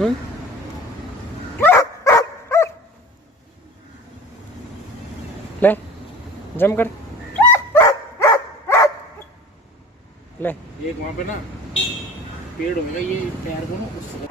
हम्म, ले जम कर ले। एक वहाँ पे ना पेड़ होगा ये पैर को ना